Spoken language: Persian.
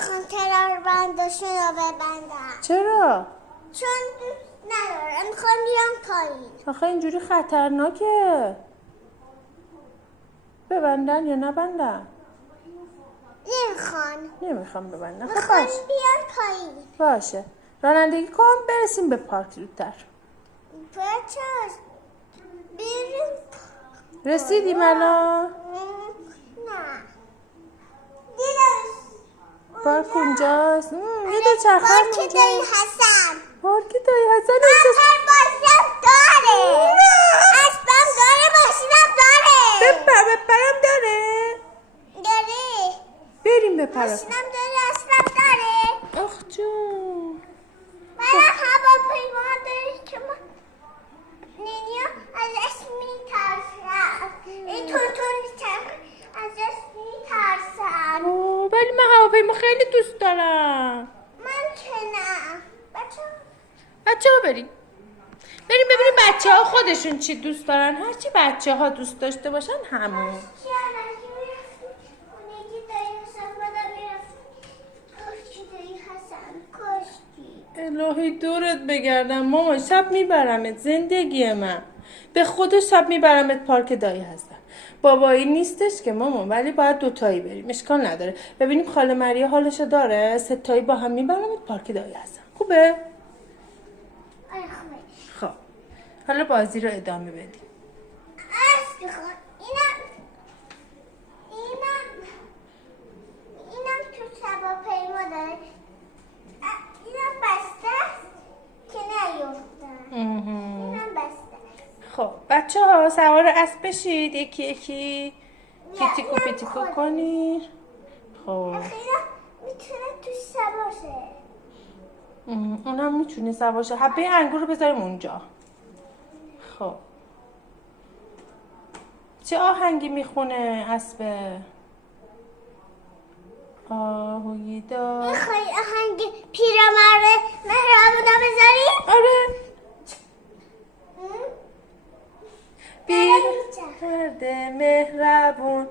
نمیخوام ترار بنداشون رو ببندم. چرا؟ چون دوست ندارم. میخوام بیام پایین. آخه اینجوری خطرناکه. ببندن یا نبندن؟ نمیخوام ببندن. خب میخوام باشه. بیام پایین. باشه. رانندگی کن برسیم به پارک زودتر. بچه بریم. رسیدیم الان؟ نه. دیدم. پارک اونجاست. یه دوچرخه هم پارک اونجا. دایی حسن. پارک دایی حسن آخر باشم داره. اسبم داره ماشینم داره. بپرم داره. داره. بریم بپرم. ماشینم داره اسبم داره. آخ جون. من هواپیما داره که من نینیا ازش میترسم. این تون میچرخه ازش میترسم. ولی من هواپیما خیلی دوست دارم. من که نه. بچه ها بریم ببینیم بچه ها خودشون چی دوست دارن. هرچی بچه ها دوست داشته باشن همون. الهی دورت بگردم ماما. شب میبرمت زندگی من. به خدا شب میبرمت پارک دایی هستم. بابایی نیستش که ماما، ولی باید دوتایی بریم. اشکال نداره. ببینیم خاله مریا حالشو داره. ستایی با هم میبرمت پارک دایی هستم. خوبه؟ خب حالا بازی رو ادامه بدیم. اینم تو هواپیما داره. اینم بسته است که نیفتن. اینم بسته. خب بچه ها سوار اسب بشید. یکی یکی پیتیکو پیتیکو کنید. خب اخیرا میتونه توش سواشه. اونم میتونه سواشه. حبه انگور رو بذاریم اونجا. خب چه آهنگی میخونه اسب؟ آهوی دار. میخوای آهنگ پیرمرد مهربونا بذاری؟ آره. پیرمرد مهربون